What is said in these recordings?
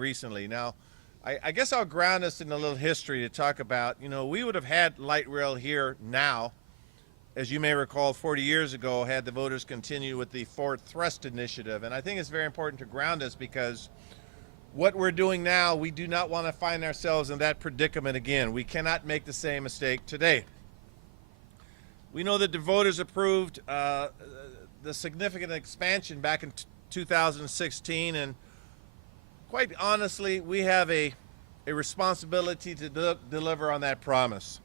recently. Now, I guess I'll ground us in a little history to talk about, we would have had light rail here now, as you may recall, 40 years ago, had the voters continue with the Ford Thrust Initiative. And I think it's very important to ground us because what we're doing now, we do not want to find ourselves in that predicament again. We cannot make the same mistake today. We know that the voters approved the significant expansion back in 2016, and quite honestly, we have a responsibility to deliver on that promise.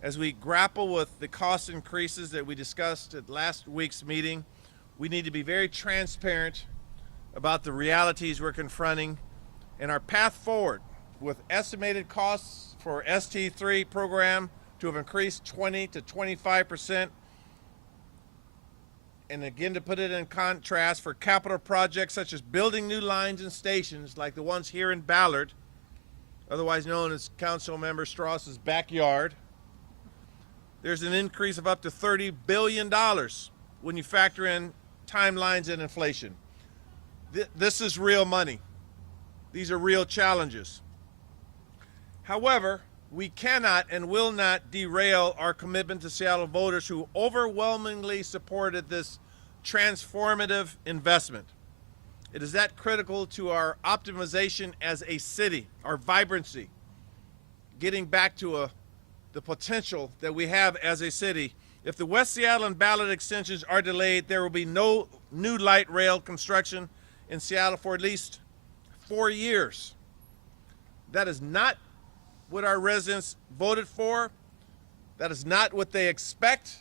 As we grapple with the cost increases that we discussed at last week's meeting, we need to be very transparent about the realities we're confronting and our path forward, with estimated costs for ST3 program to have increased 20 to 25%. And again, to put it in contrast, for capital projects such as building new lines and stations like the ones here in Ballard, otherwise known as Councilmember Strauss's backyard, there's an increase of up to $30 billion when you factor in timelines and inflation. This is real money. These are real challenges. However, we cannot and will not derail our commitment to Seattle voters who overwhelmingly supported this transformative investment. It is that critical to our optimization as a city, our vibrancy, getting back to the potential that we have as a city. If the West Seattle and Ballard extensions are delayed, there will be no new light rail construction in Seattle for at least 4 years. That is not what our residents voted for. That is not what they expect.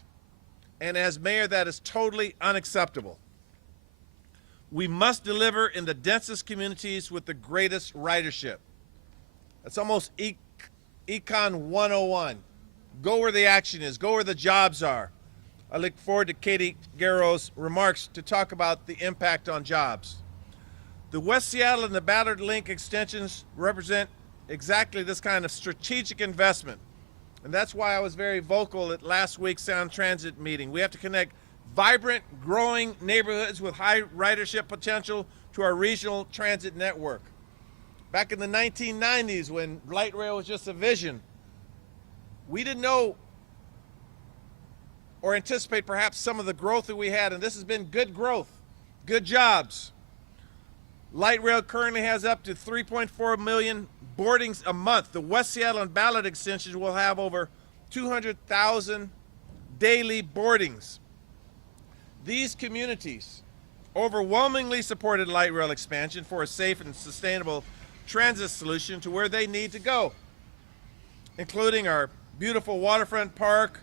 And as mayor, that is totally unacceptable. We must deliver in the densest communities with the greatest ridership. That's almost Econ 101. Go where the action is, go where the jobs are. I look forward to Katie Garrow's remarks to talk about the impact on jobs. The West Seattle and the Ballard Link extensions represent exactly this kind of strategic investment. And that's why I was very vocal at last week's Sound Transit meeting. We have to connect vibrant, growing neighborhoods with high ridership potential to our regional transit network. Back in the 1990s, when light rail was just a vision, we didn't know or anticipate perhaps some of the growth that we had, and this has been good growth, good jobs. Light rail currently has up to 3.4 million boardings a month. The West Seattle and Ballard extensions will have over 200,000 daily boardings. These communities overwhelmingly supported light rail expansion for a safe and sustainable transit solution to where they need to go, including our beautiful waterfront park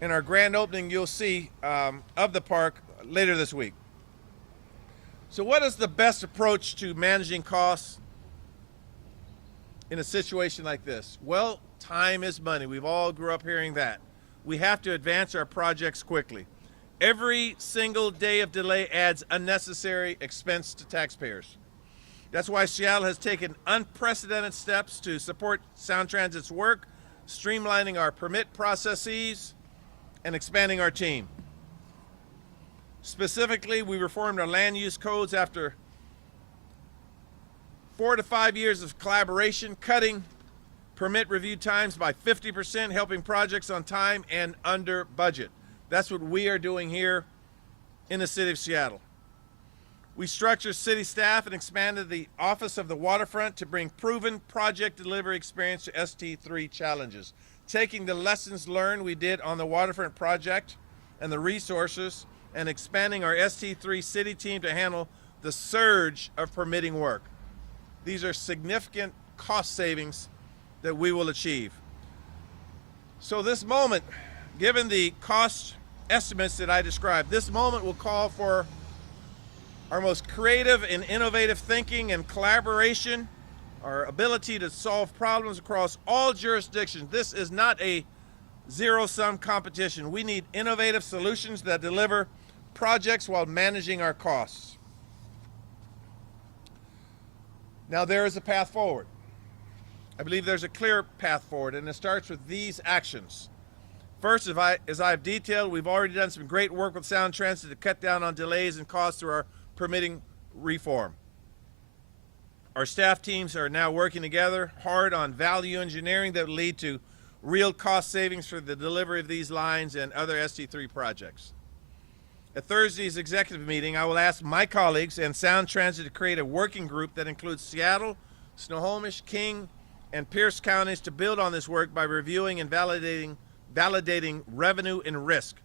and our grand opening you'll see of the park later this week. So what is the best approach to managing costs in a situation like this? Well, time is money. We've all grew up hearing that. We have to advance our projects quickly. Every single day of delay adds unnecessary expense to taxpayers. That's why Seattle has taken unprecedented steps to support Sound Transit's work, streamlining our permit processes and expanding our team. Specifically, we reformed our land use codes after 4 to 5 years of collaboration, cutting permit review times by 50%, helping projects on time and under budget. That's what we are doing here in the city of Seattle. We structured city staff and expanded the Office of the Waterfront to bring proven project delivery experience to ST3 challenges, taking the lessons learned we did on the Waterfront project and the resources, and expanding our ST3 city team to handle the surge of permitting work. These are significant cost savings that we will achieve. So this moment, given the cost estimates that I described, this moment will call for our most creative and innovative thinking and collaboration, our ability to solve problems across all jurisdictions. This is not a zero-sum competition. We need innovative solutions that deliver projects while managing our costs. Now, there is a path forward. I believe there's a clear path forward, and it starts with these actions. First, as I've detailed, we've already done some great work with Sound Transit to cut down on delays and costs through our permitting reform. Our staff teams are now working together hard on value engineering that will lead to real cost savings for the delivery of these lines and other ST3 projects. At Thursday's executive meeting, I will ask my colleagues and Sound Transit to create a working group that includes Seattle, Snohomish, King, and Pierce counties to build on this work by reviewing and validating revenue and risk.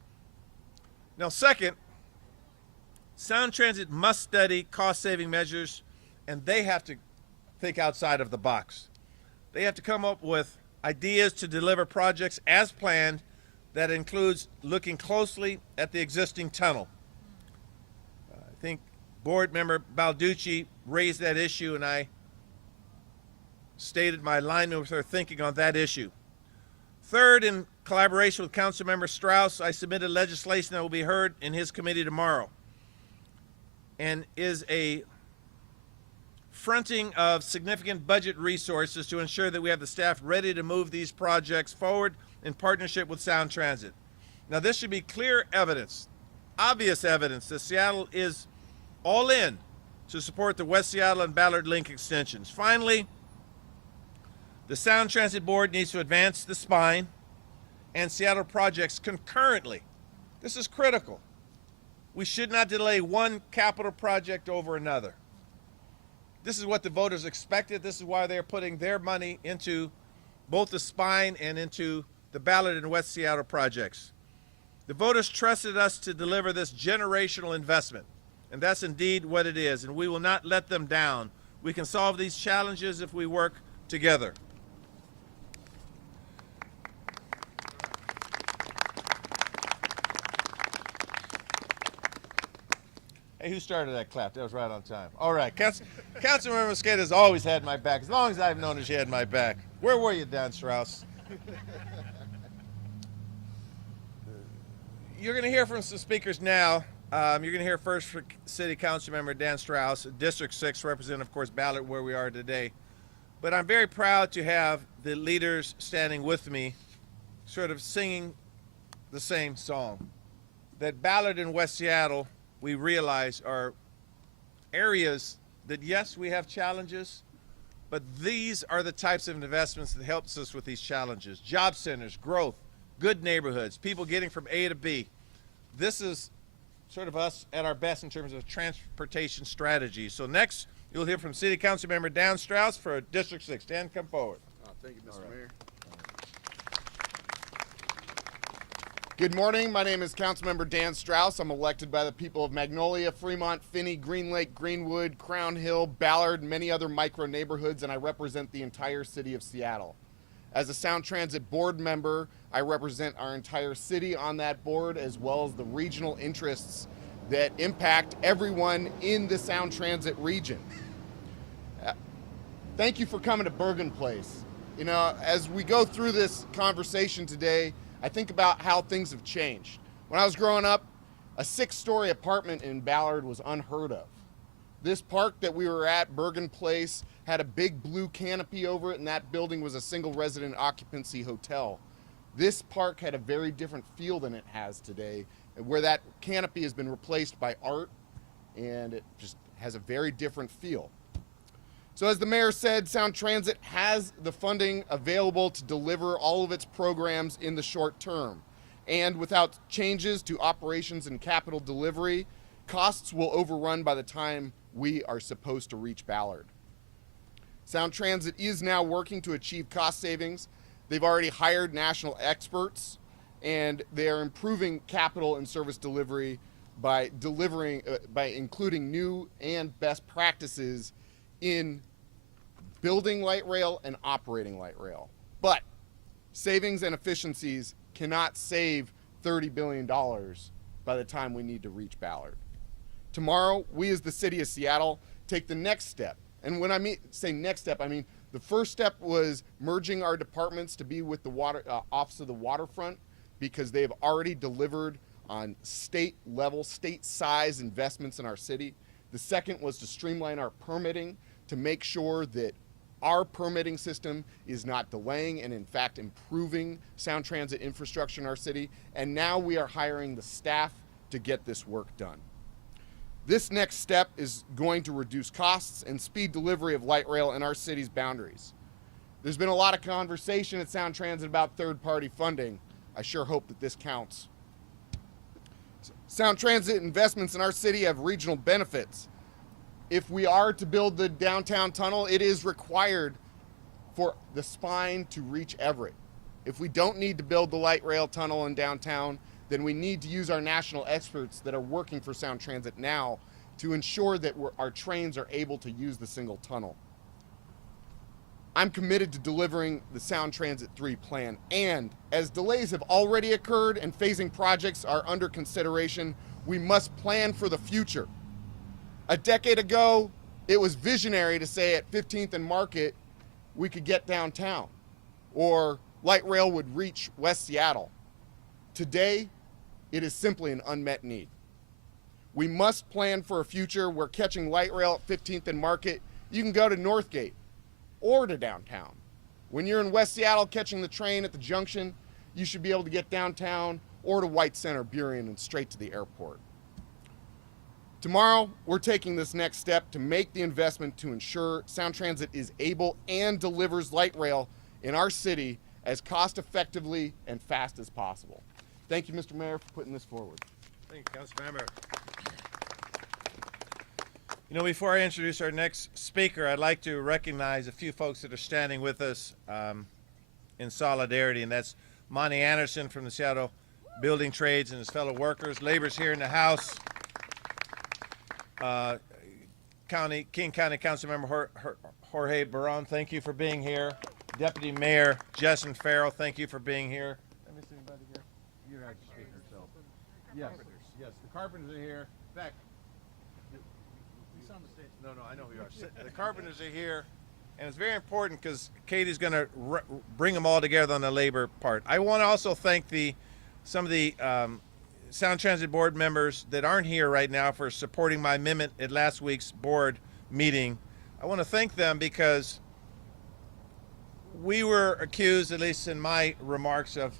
Now, second, Sound Transit must study cost-saving measures, and they have to think outside of the box. They have to come up with ideas to deliver projects as planned that includes looking closely at the existing tunnel. I think board member Balducci raised that issue, and I stated my alignment with her thinking on that issue. Third, in collaboration with Councilmember Strauss, I submitted legislation that will be heard in his committee tomorrow and is a fronting of significant budget resources to ensure that we have the staff ready to move these projects forward in partnership with Sound Transit. Now, this should be clear evidence, obvious evidence that Seattle is all in to support the West Seattle and Ballard link extensions. Finally, the Sound Transit Board needs to advance the spine and Seattle projects concurrently. This is critical. We should not delay one capital project over another. This is what the voters expected. This is why they're putting their money into both the spine and into the Ballard and West Seattle projects. The voters trusted us to deliver this generational investment, and that's indeed what it is, and we will not let them down. We can solve these challenges if we work together. Hey, who started that clap? That was right on time. All right, Councilmember Mosqueda has always had my back. As long as I've known her, she had my back. Where were you, Dan Strauss? You're going to hear from some speakers now. You're going to hear first from City Council Member Dan Strauss, District 6, representing, of course, Ballard, where we are today. But I'm very proud to have the leaders standing with me, sort of singing the same song. That Ballard and West Seattle, we realize, are areas that, yes, we have challenges, but these are the types of investments that helps us with these challenges. Job centers, growth, good neighborhoods, people getting from A to B. This is sort of us at our best in terms of transportation strategy. So next, you'll hear from City Council Member Dan Strauss for District 6. Dan, come forward. Thank you, Mr. Mayor. Good morning. My name is Councilmember Dan Strauss. I'm elected by the people of Magnolia, Fremont, Finney, Green Lake, Greenwood, Crown Hill, Ballard, and many other micro neighborhoods, and I represent the entire city of Seattle. As a Sound Transit board member, I represent our entire city on that board, as well as the regional interests that impact everyone in the Sound Transit region. Thank you for coming to Bergen Place. You know, as we go through this conversation today, I think about how things have changed. When I was growing up, a 6-story apartment in Ballard was unheard of. This park that we were at, Bergen Place, had a big blue canopy over it, and that building was a single resident occupancy hotel. This park had a very different feel than it has today, where that canopy has been replaced by art, and it just has a very different feel. So as the mayor said, Sound Transit has the funding available to deliver all of its programs in the short term. And without changes to operations and capital delivery, costs will overrun by the time we are supposed to reach Ballard. Sound Transit is now working to achieve cost savings. They've already hired national experts, and they are improving capital and service delivery by including new and best practices in building light rail and operating light rail. But savings and efficiencies cannot save $30 billion by the time we need to reach Ballard. Tomorrow, we as the city of Seattle take the next step. And when I say next step, I mean the first step was merging our departments to be with the Office of the Waterfront, because they have already delivered on state level, state size investments in our city. The second was to streamline our permitting to make sure that our permitting system is not delaying and in fact improving Sound Transit infrastructure in our city. And now we are hiring the staff to get this work done. This next step is going to reduce costs and speed delivery of light rail in our city's boundaries. There's been a lot of conversation at Sound Transit about third-party funding. I sure hope that this counts. Sound Transit investments in our city have regional benefits. If we are to build the downtown tunnel, it is required for the spine to reach Everett. If we don't need to build the light rail tunnel in downtown, then we need to use our national experts that are working for Sound Transit now to ensure that our trains are able to use the single tunnel. I'm committed to delivering the Sound Transit 3 plan, and as delays have already occurred and phasing projects are under consideration, we must plan for the future. A decade ago, it was visionary to say at 15th and Market we could get downtown, or light rail would reach West Seattle. Today, it is simply an unmet need. We must plan for a future where catching light rail at 15th and Market, you can go to Northgate or to downtown. When you're in West Seattle catching the train at the junction, you should be able to get downtown or to White Center, Burien, and straight to the airport. Tomorrow, we're taking this next step to make the investment to ensure Sound Transit is able and delivers light rail in our city as cost effectively and fast as possible. Thank you, Mr. Mayor, for putting this forward. Thank you, Councilmember. You know, before I introduce our next speaker, I'd like to recognize a few folks that are standing with us in solidarity, and that's Monty Anderson from the Seattle Building Trades and his fellow workers. Labor's here in the House. King County Councilmember Jorge Barron, thank you for being here. Deputy Mayor Justin Farrell, thank you for being here. Let me see anybody here. You have to speak yourself. Yes, yes, the Carpenters are here. In fact, he's on the stage. No, I know who you are. The Carpenters are here, and it's very important because Katie's going to bring them all together on the labor part. I want to also thank some of the Sound Transit board members that aren't here right now for supporting my amendment at last week's board meeting. I want to thank them because we were accused, at least in my remarks, of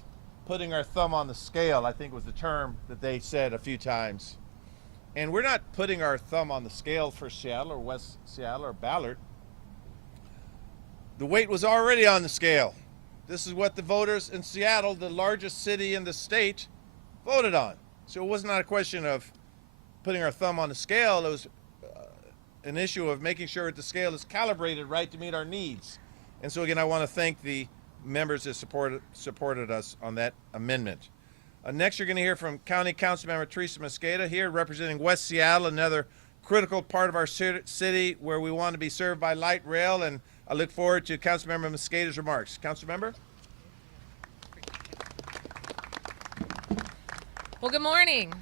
putting our thumb on the scale, I think was the term that they said a few times. And we're not putting our thumb on the scale for Seattle or West Seattle or Ballard. The weight was already on the scale. This is what the voters in Seattle, the largest city in the state, voted on. So it was not a question of putting our thumb on the scale. It was an issue of making sure that the scale is calibrated right to meet our needs. And so again, I want to thank the members that supported us on that amendment. Next, you're going to hear from County Councilmember Teresa Mosqueda here representing West Seattle, another critical part of our city where we want to be served by light rail. And I look forward to Councilmember Mosqueda's remarks. Councilmember? Well, good morning.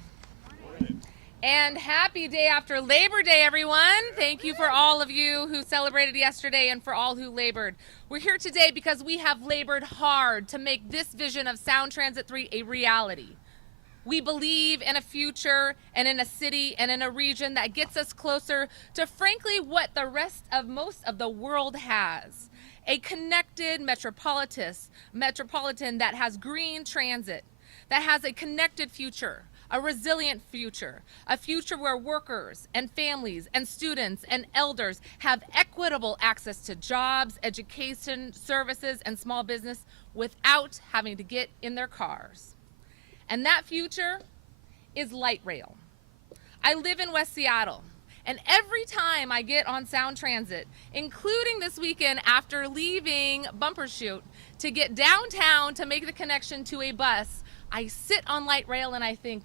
And happy day after Labor Day, everyone. Thank you for all of you who celebrated yesterday and for all who labored. We're here today because we have labored hard to make this vision of Sound Transit 3 a reality. We believe in a future and in a city and in a region that gets us closer to, frankly, what the rest of most of the world has. A connected metropolitan that has green transit, that has a connected future, a resilient future, a future where workers and families and students and elders have equitable access to jobs, education, services, and small business without having to get in their cars. And that future is light rail. I live in West Seattle, and every time I get on Sound Transit, including this weekend after leaving Bumbershoot to get downtown to make the connection to a bus, I sit on light rail and I think,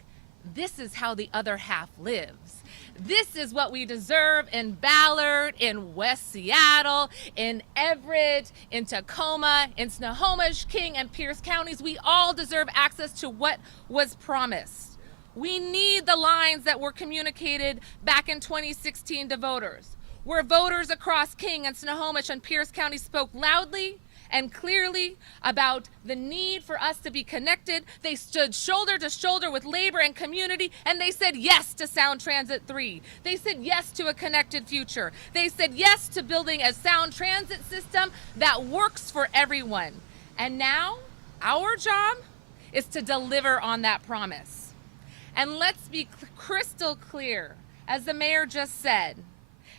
this is how the other half lives. This is what we deserve in Ballard, in West Seattle, in Everett, in Tacoma, in Snohomish, King, and Pierce counties. We all deserve access to what was promised. We need the lines that were communicated back in 2016 to voters, where voters across King and Snohomish and Pierce counties spoke loudly and clearly about the need for us to be connected. They stood shoulder to shoulder with labor and community, and they said yes to Sound Transit 3. They said yes to a connected future. They said yes to building a sound transit system that works for everyone. And now, our job is to deliver on that promise. And let's be crystal clear. As the mayor just said,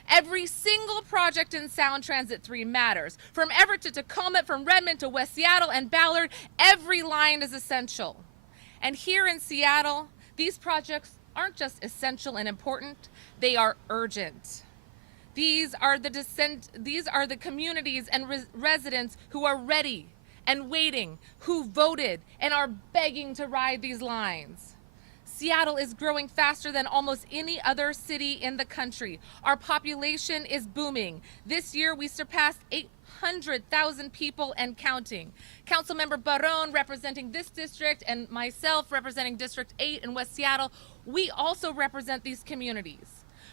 every single project in Sound Transit 3 matters. From Everett to Tacoma, from Redmond to West Seattle and Ballard, every line is essential. And here in Seattle, these projects aren't just essential and important, they are urgent. These are the communities and residents who are ready and waiting, who voted and are begging to ride these lines. Seattle is growing faster than almost any other city in the country. Our population is booming. This year we surpassed 800,000 people and counting. Councilmember Barron representing this district and myself representing District 8 in West Seattle, we also represent these communities.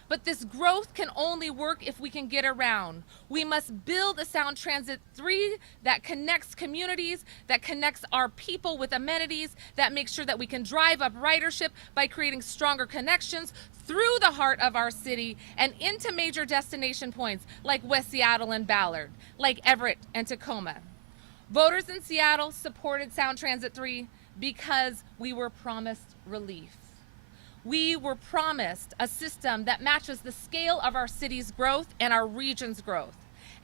But this growth can only work if we can get around. We must build a Sound Transit 3 that connects communities, that connects our people with amenities, that makes sure that we can drive up ridership by creating stronger connections through the heart of our city and into major destination points like West Seattle and Ballard, like Everett and Tacoma. Voters in Seattle supported Sound Transit 3 because we were promised relief. We were promised a system that matches the scale of our city's growth and our region's growth.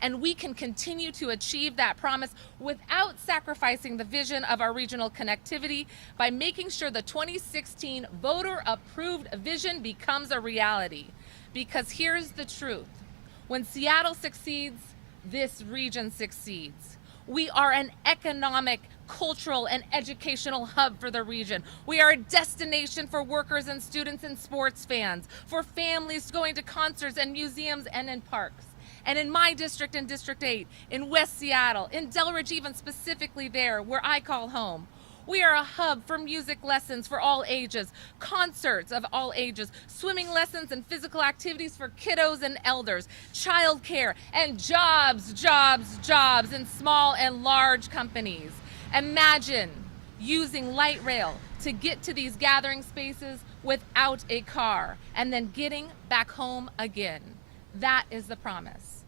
And we can continue to achieve that promise without sacrificing the vision of our regional connectivity by making sure the 2016 voter-approved vision becomes a reality. Because here's the truth. When Seattle succeeds, this region succeeds. We are an economic, cultural, and educational hub for the region. We are a destination for workers and students and sports fans, for families going to concerts and museums and in parks. And in my district, in District 8, in West Seattle, in Delridge even specifically there, where I call home, we are a hub for music lessons for all ages, concerts of all ages, swimming lessons and physical activities for kiddos and elders, childcare, and jobs in small and large companies. Imagine using light rail to get to these gathering spaces without a car and then getting back home again. That is the promise.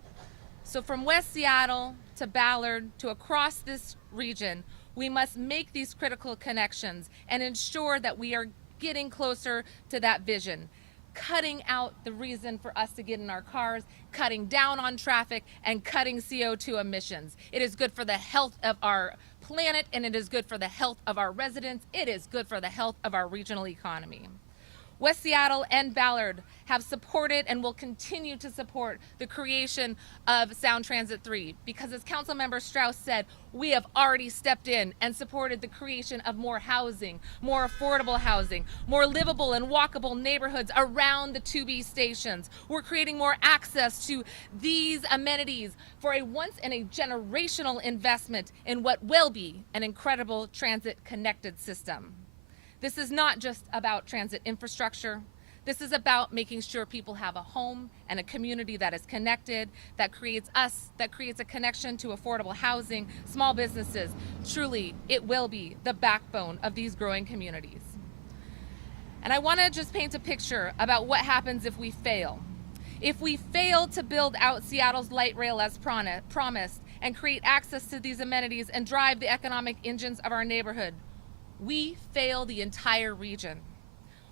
So from West Seattle to Ballard to across this region, we must make these critical connections and ensure that we are getting closer to that vision, cutting out the reason for us to get in our cars, cutting down on traffic, and cutting CO2 emissions. It is good for the health of our planet, and it is good for the health of our residents. It is good for the health of our regional economy. West Seattle and Ballard have supported and will continue to support the creation of Sound Transit 3 because, as Councilmember Strauss said, we have already stepped in and supported the creation of more housing, more affordable housing, more livable and walkable neighborhoods around the 2B stations. We're creating more access to these amenities for a once-in-a-generational investment in what will be an incredible transit-connected system. This is not just about transit infrastructure. This is about making sure people have a home and a community that is connected, that creates a connection to affordable housing, small businesses. Truly, it will be the backbone of these growing communities. And I want to just paint a picture about what happens if we fail. If we fail to build out Seattle's light rail as promised and create access to these amenities and drive the economic engines of our neighborhood, we fail the entire region.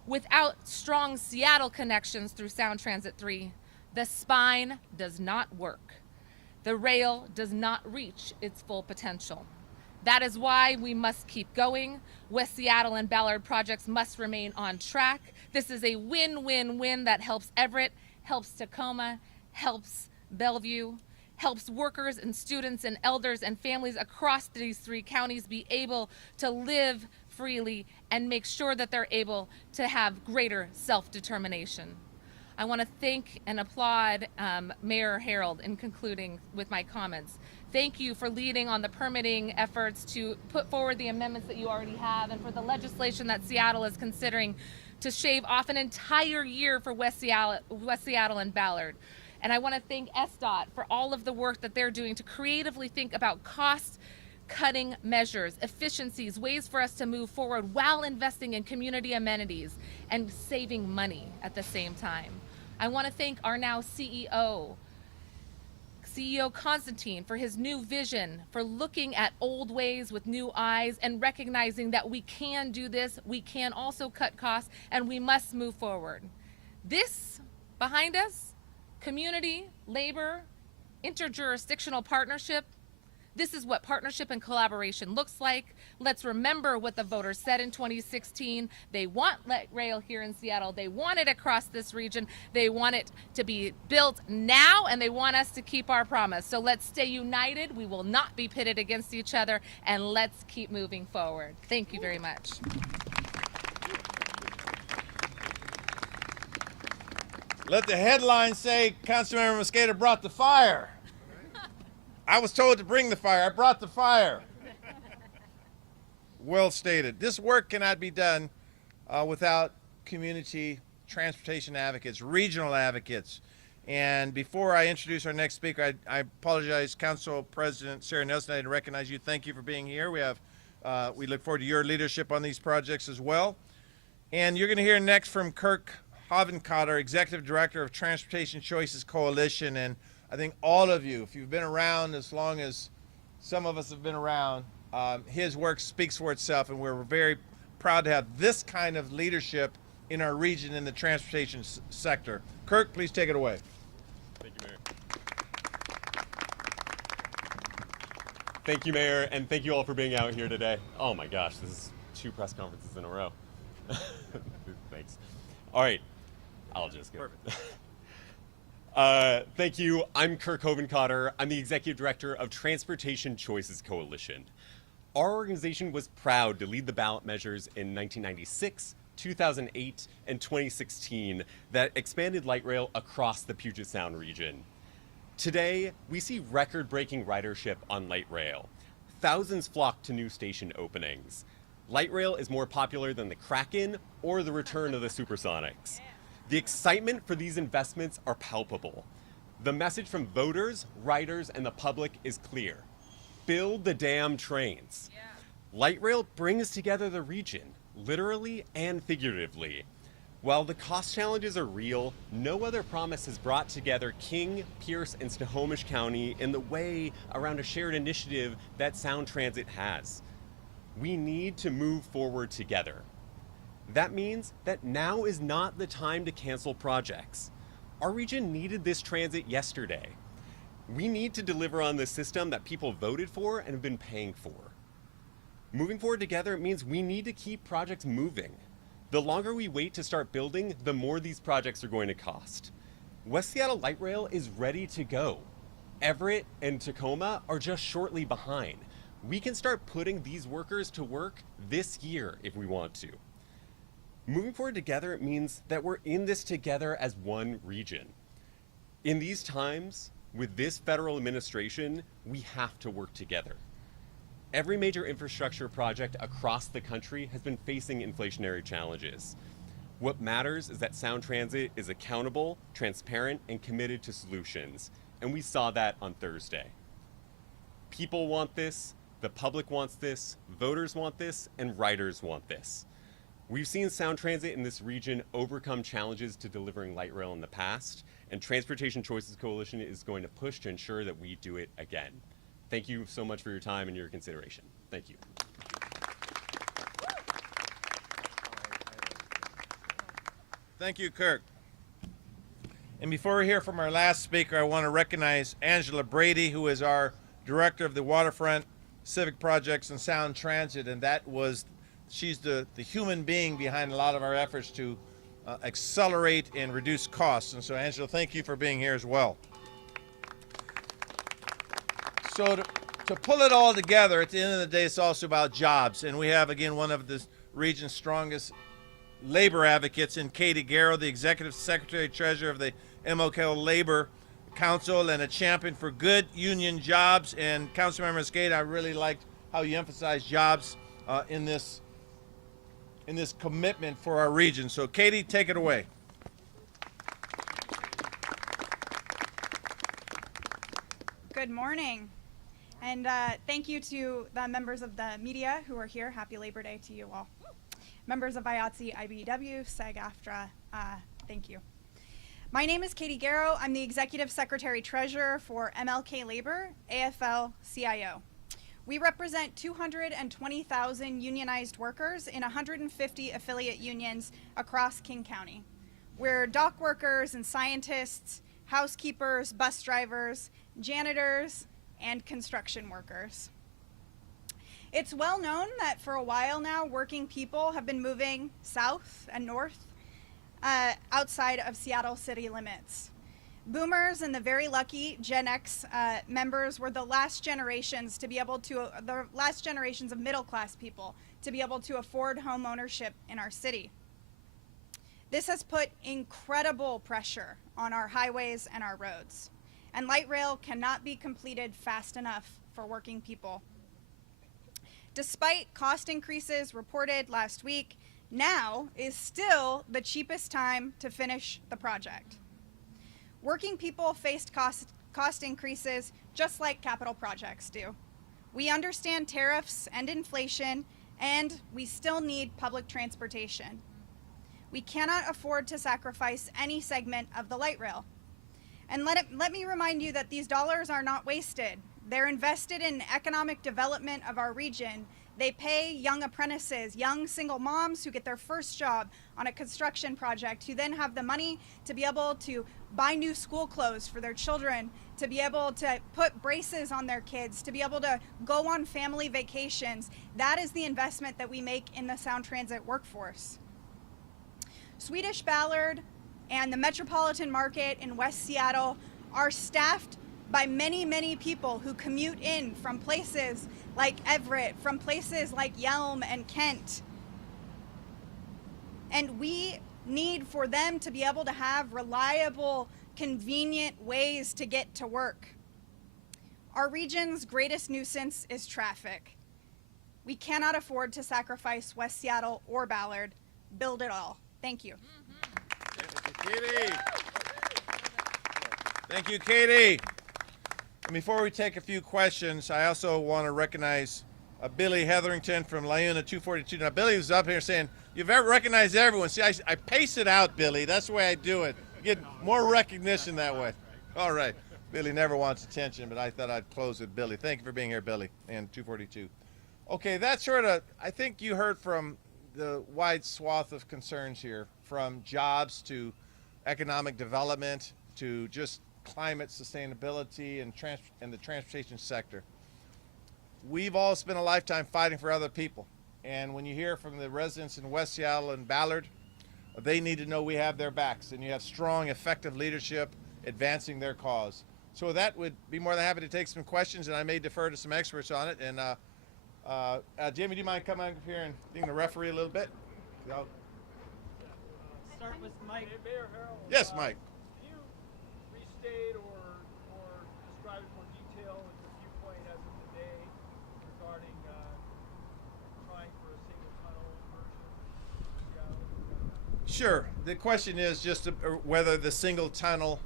Without strong Seattle connections through Sound Transit 3, the spine does not work. The rail does not reach its full potential. That is why we must keep going. West Seattle and Ballard projects must remain on track. This is a win-win-win that helps Everett, helps Tacoma, helps Bellevue, helps workers and students and elders and families across these three counties be able to live freely and make sure that they're able to have greater self-determination. I want to thank and applaud Mayor Harold in concluding with my comments. Thank you for leading on the permitting efforts to put forward the amendments that you already have and for the legislation that Seattle is considering to shave off an entire year for West Seattle and Ballard. And I want to thank SDOT for all of the work that they're doing to creatively think about cost-cutting measures, efficiencies, ways for us to move forward while investing in community amenities and saving money at the same time. I want to thank our now CEO Constantine, for his new vision, for looking at old ways with new eyes and recognizing that we can do this, we can also cut costs, and we must move forward. This behind us, community, labor, interjurisdictional partnership. This is what partnership and collaboration looks like. Let's remember what the voters said in 2016. They want light rail here in Seattle. They want it across this region. They want it to be built now, and they want us to keep our promise. So let's stay united. We will not be pitted against each other, and let's keep moving forward. Thank you very much. Let the headline say, Councilmember Mosqueda brought the fire. I was told to bring the fire. I brought the fire. Well stated. This work cannot be done without community transportation advocates, regional advocates. And before I introduce our next speaker, I apologize, Council President Sarah Nelson, I didn't recognize you. Thank you for being here. We look forward to your leadership on these projects as well. And you're going to hear next from Kirk Hovenkotter, Executive Director of Transportation Choices Coalition. And I think all of you, if you've been around as long as some of us have been around, his work speaks for itself, and we're very proud to have this kind of leadership in our region in the transportation sector. Kirk, please take it away. Thank you, Mayor. Thank you, Mayor, and thank you all for being out here today. Oh my gosh, this is 2 press conferences in a row. Thanks. All right, I'll just go. Thank you. I'm Kirk Hovenkotter. I'm the Executive Director of Transportation Choices Coalition. Our organization was proud to lead the ballot measures in 1996, 2008, and 2016 that expanded light rail across the Puget Sound region. Today, we see record-breaking ridership on light rail. Thousands flock to new station openings. Light rail is more popular than the Kraken or the return of the Supersonics. The excitement for these investments are palpable. The message from voters, riders, and the public is clear. Build the damn trains. Yeah. Light rail brings together the region, literally and figuratively. While the cost challenges are real, no other promise has brought together King, Pierce, and Snohomish County in the way around a shared initiative that Sound Transit has. We need to move forward together. That means that now is not the time to cancel projects. Our region needed this transit yesterday. We need to deliver on the system that people voted for and have been paying for. Moving forward together means we need to keep projects moving. The longer we wait to start building, the more these projects are going to cost. West Seattle Light Rail is ready to go. Everett and Tacoma are just shortly behind. We can start putting these workers to work this year if we want to. Moving forward together means that we're in this together as one region. In these times, with this federal administration, we have to work together. Every major infrastructure project across the country has been facing inflationary challenges. What matters is that Sound Transit is accountable, transparent, and committed to solutions. And we saw that on Thursday. People want this, the public wants this, voters want this, and riders want this. We've seen Sound Transit in this region overcome challenges to delivering light rail in the past, and Transportation Choices Coalition is going to push to ensure that we do it again. Thank you so much for your time and your consideration. Thank you. Thank you, Kirk. And before we hear from our last speaker, I want to recognize Angela Brady, who is our Director of the Waterfront Civic Projects and Sound Transit, and she's the human being behind a lot of our efforts to accelerate and reduce costs. And so, Angela, thank you for being here as well. So to pull it all together, at the end of the day, it's also about jobs. And we have, again, one of the region's strongest labor advocates in Katie Garrow, the Executive Secretary Treasurer of the MLK Labor Council and a champion for good union jobs. And Councilmember Mosqueda, I really liked how you emphasized jobs in this commitment for our region. So Katie, take it away. Good morning. And thank you to the members of the media who are here. Happy Labor Day to you all. Members of IATSE, IBEW, SAG-AFTRA, thank you. My name is Katie Garrow. I'm the Executive Secretary Treasurer for MLK Labor, AFL-CIO. We represent 220,000 unionized workers in 150 affiliate unions across King County. where dock workers and scientists, housekeepers, bus drivers, janitors, and construction workers. It's well known that for a while now, working people have been moving south and north outside of Seattle city limits. Boomers and the very lucky Gen X members were the last generations to be able to, the last generations of middle class people to be able to afford home ownership in our city. This has put incredible pressure on our highways and our roads, and light rail cannot be completed fast enough for working people. Despite cost increases reported last week, now is still the cheapest time to finish the project. Working people faced cost increases just like capital projects do. We understand tariffs and inflation, and we still need public transportation. We cannot afford to sacrifice any segment of the light rail. And let me remind you that these dollars are not wasted. They're invested in economic development of our region. They pay young apprentices, young single moms who get their first job on a construction project, who then have the money to be able to buy new school clothes for their children, to be able to put braces on their kids, to be able to go on family vacations. That is the investment that we make in the Sound Transit workforce. Swedish Ballard and the Metropolitan Market in West Seattle are staffed by many, many people who commute in from places like Everett, from places like Yelm and Kent. And we need for them to be able to have reliable, convenient ways to get to work. Our region's greatest nuisance is traffic. We cannot afford to sacrifice West Seattle or Ballard. Build it all. Thank you. Thank you, Katie. Thank you, Katie. And before we take a few questions, I also want to recognize Billy Hetherington from Launa 242. Now, Billy was up here saying, you've ever recognized everyone. See, I pace it out, Billy. That's the way I do it. Get more recognition that way. All right. Billy never wants attention, but I thought I'd close with Billy. Thank you for being here, Billy, and 242. Okay, that's sort of, I think you heard from the wide swath of concerns here, from jobs to economic development to just climate sustainability and the transportation sector. We've all spent a lifetime fighting for other people. And when you hear from the residents in West Seattle and Ballard, they need to know we have their backs, and you have strong, effective leadership advancing their cause. So with that, would be more than happy to take some questions, and I may defer to some experts on it. And Jamie, do you mind coming up here and being the referee a little bit? Start with Mike. Hey, Mayor Harold. Yes, Mike. Can you restate or describe in more detail your viewpoint as of today regarding trying for a single tunnel version? Sure. The question is just whether the single tunnel,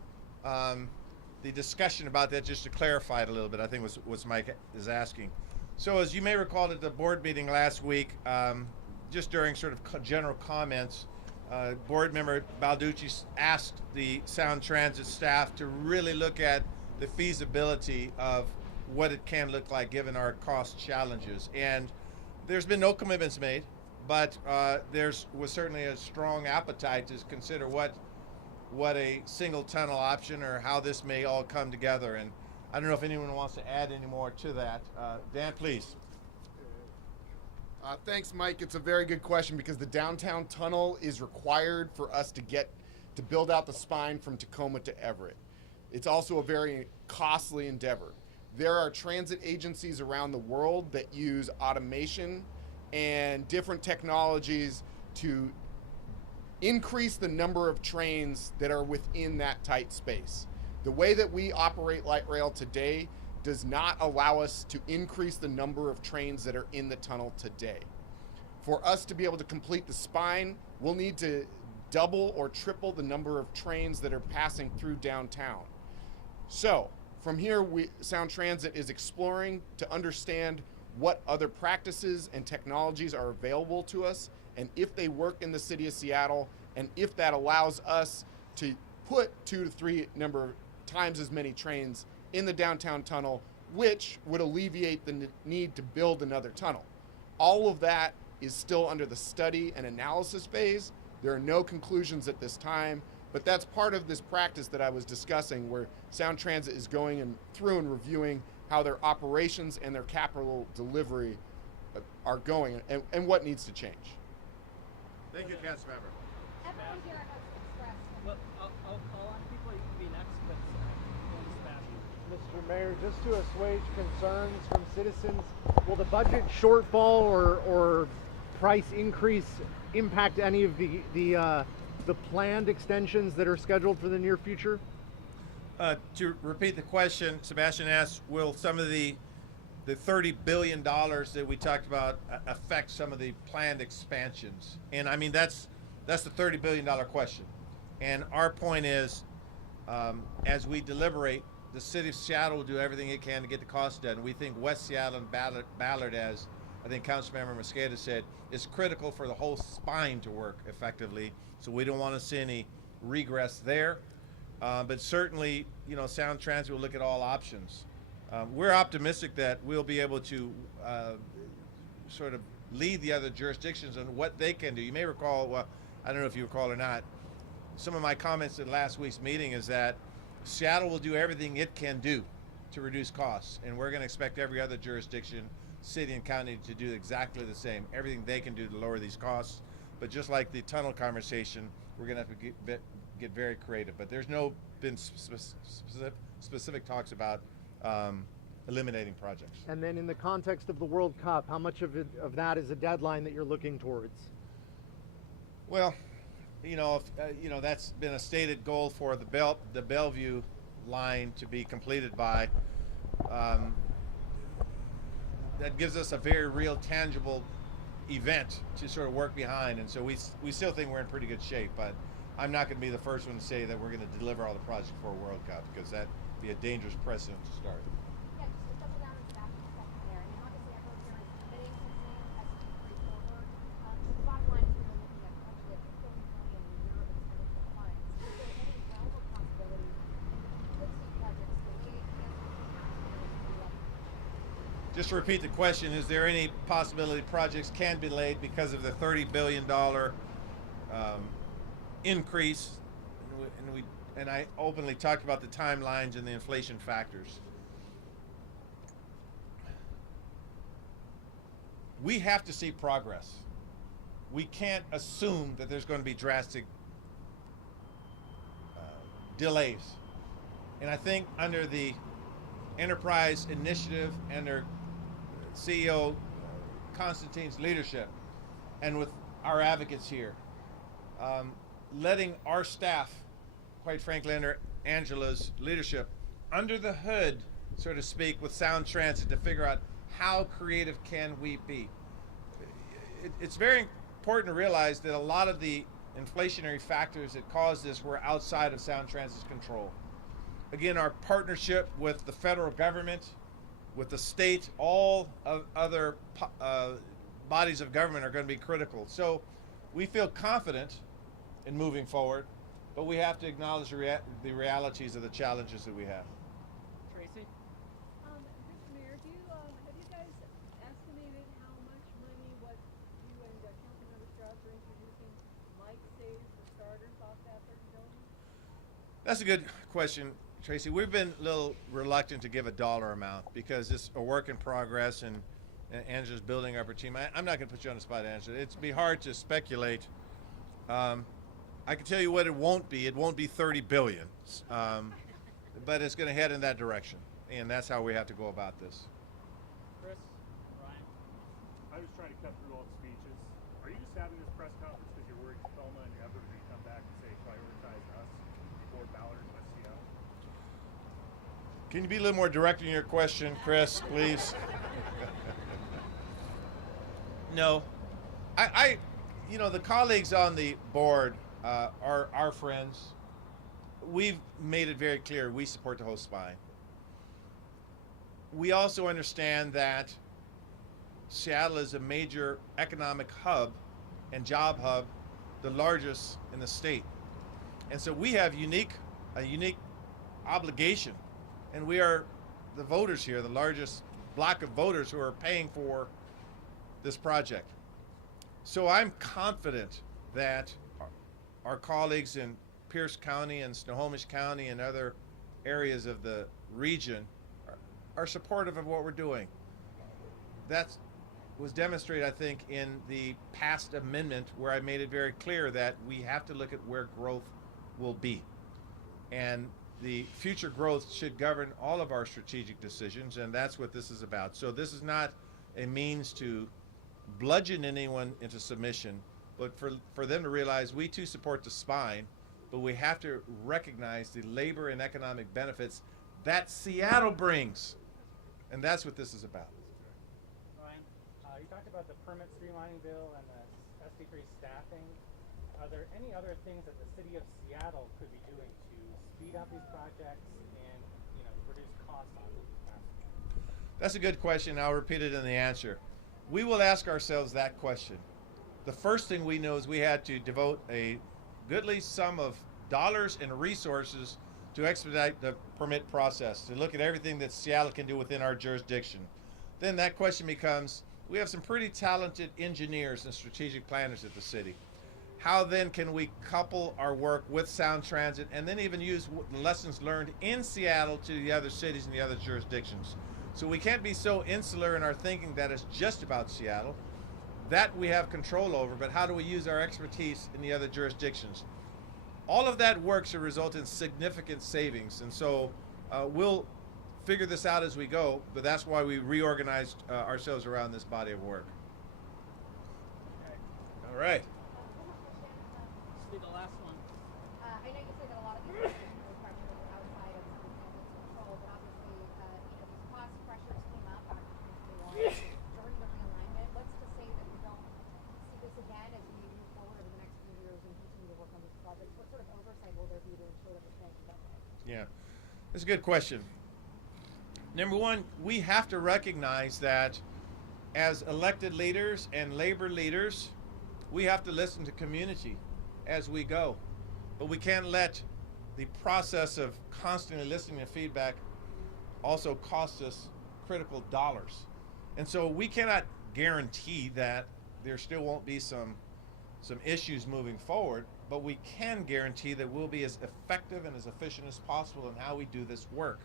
the discussion about that, just to clarify it a little bit, I think was Mike is asking. So as you may recall at the board meeting last week, just during sort of general comments, board member Balducci asked the Sound Transit staff to really look at the feasibility of what it can look like given our cost challenges. And there's been no commitments made, but was certainly a strong appetite to consider what a single tunnel option or how this may all come together. And I don't know if anyone wants to add any more to that. Dan, please. Thanks, Mike. It's a very good question because the downtown tunnel is required for us to build out the spine from Tacoma to Everett. It's also a very costly endeavor. There are transit agencies around the world that use automation and different technologies to increase the number of trains that are within that tight space. The way that we operate light rail today does not allow us to increase the number of trains that are in the tunnel today. For us to be able to complete the spine, we'll need to double or triple the number of trains that are passing through downtown. So from here, Sound Transit is exploring to understand what other practices and technologies are available to us, and if they work in the city of Seattle, and if that allows us to put 2 to 3 times as many trains in the downtown tunnel, which would alleviate the need to build another tunnel. All of that is still under the study and analysis phase, There are no conclusions at this time, but that's part of this practice that I was discussing, where Sound Transit is going through and reviewing how their operations and their capital delivery are going and what needs to change. Thank you, Councilmember. Everyone here has expressed. Well, I'll call on people. You can be next, but Sebastian. Mr. Mayor, just to assuage concerns from citizens, will the budget shortfall or price increase impact any of the planned extensions that are scheduled for the near future? To repeat the question, Sebastian asked, will some of the $30 billion that we talked about affect some of the planned expansions? And I mean, that's the $30 billion question. And our point is, as we deliberate, the city of Seattle will do everything it can to get the cost done. We think West Seattle and Ballard, as I think Councilmember Mosqueda said, is critical for the whole spine to work effectively. So we don't want to see any regress there. But certainly, you know, Sound Transit will look at all options. We're optimistic that we'll be able to sort of lead the other jurisdictions on what they can do. You may recall, well, I don't know if you recall or not, some of my comments at last week's meeting is that Seattle will do everything it can do to reduce costs, and we're going to expect every other jurisdiction, city and county, to do exactly the same, everything they can do to lower these costs. But just like the tunnel conversation, we're going to have to get very creative. But there's been specific talks about eliminating projects. And then in the context of the World Cup, how much of that is a deadline that you're looking towards? Well, you know, that's been a stated goal for the Bellevue line to be completed by. That gives us a very real, tangible event to sort of work behind, and so we still think we're in pretty good shape. But I'm not going to be the first one to say that we're going to deliver all the projects for a World Cup, because that'd be a dangerous precedent to start. Yeah, just to double down on Sebastian's second there. I mean, obviously everyone here is committing to seeing as we move forward. The bottom line is we're looking at a budget of $30 billion a year of expenditure funds. Is there any realm or possibility that we could see projects delayed, canceled, Just to repeat the question, is there any possibility projects can be delayed because of the $30 billion increase? And I openly talked about the timelines and the inflation factors. We have to see progress. We can't assume that there's going to be drastic delays. And I think under the enterprise initiative, under CEO Constantine's leadership, and with our advocates here, letting our staff, quite frankly, under Angela's leadership, under the hood, so to speak, with Sound Transit to figure out how creative can we be. It's very important to realize that a lot of the inflationary factors that caused this were outside of Sound Transit's control. Again, our partnership with the federal government, with the state, all of other bodies of government are going to be critical. So we feel confident in moving forward, but we have to acknowledge the realities of the challenges that we have. Tracy? Mr. Mayor, have you guys estimated how much money what you and Councilmember Strauss are introducing might save for starters off that $30 billion? That's a good question, Tracy. We've been a little reluctant to give a dollar amount because it's a work in progress, and Angela's building up her team. I'm not going to put you on the spot, Angela. It'd be hard to speculate. I can tell you what it won't be. It won't be $30 billion, but it's going to head in that direction, and that's how we have to go about this. Chris? Ryan? I was trying to cut through all the speeches. Are you just having this press conference because you're worried Tacoma and Everett are going to come back and say prioritize us before Ballard and West Seattle? Can you be a little more direct in your question, Chris, please? No. You know, the colleagues on the board are our friends. We've made it very clear we support the whole spine. We also understand that Seattle is a major economic hub and job hub, the largest in the state. And so we have a unique obligation, and we are the voters here, the largest block of voters who are paying for this project. So I'm confident that our colleagues in Pierce County and Snohomish County and other areas of the region are supportive of what we're doing. That was demonstrated, I think, in the past amendment where I made it very clear that we have to look at where growth will be. And the future growth should govern all of our strategic decisions, and that's what this is about. So this is not a means to bludgeon anyone into submission, but for them to realize we too support the spine, but we have to recognize the labor and economic benefits that Seattle brings. And that's what this is about. Ryan, you talked about the permit streamlining bill and the SD3 staffing. Are there any other things that the city of Seattle could be doing to speed up these projects and, reduce costs on them faster? That's a good question. I'll repeat it in the answer. We will ask ourselves that question. The first thing we know is we had to devote a goodly sum of dollars and resources to expedite the permit process, to look at everything that Seattle can do within our jurisdiction. Then that question becomes, we have some pretty talented engineers and strategic planners at the city. How then can we couple our work with sound transit and then even use lessons learned in Seattle to the other cities and the other jurisdictions? So we can't be so insular in our thinking that it's just about Seattle. That we have control over, but how do we use our expertise in the other jurisdictions? All of that work should result in significant savings, and so we'll figure this out as we go, but that's why we reorganized ourselves around this body of work. All right. This will be the last one. I know you said that a lot of these pressures are outside of transit control, but obviously, these cost pressures came up back in 2021 during the realignment. What's to say that we don't see this again as we move forward over the next few years and continue to work on these projects? What sort of oversight will there be to ensure that we're staying competitive? Yeah, that's a good question. Number one, we have to recognize that as elected leaders and labor leaders, we have to listen to community as we go. But we can't let the process of constantly listening to feedback also cost us critical dollars. And so we cannot guarantee that there still won't be some issues moving forward, but we can guarantee that we'll be as effective and as efficient as possible in how we do this work.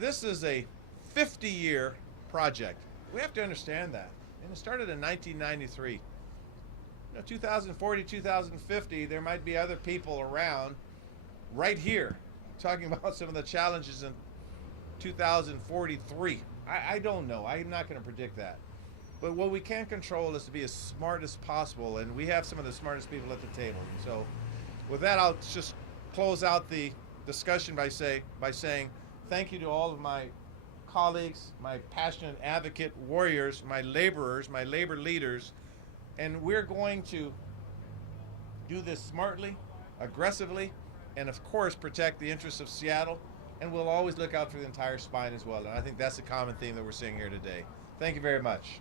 This is a 50-year project. We have to understand that. And it started in 1993. 2040, 2050, there might be other people around right here talking about some of the challenges in 2043. I don't know. I'm not going to predict that. But what we can control is to be as smart as possible, and we have some of the smartest people at the table. So with that, I'll just close out the discussion by saying thank you to all of my colleagues, my passionate advocate warriors, my laborers, my labor leaders, and we're going to do this smartly, aggressively, and of course protect the interests of Seattle, and we'll always look out for the entire spine as well. And I think that's the common theme that we're seeing here today. Thank you very much.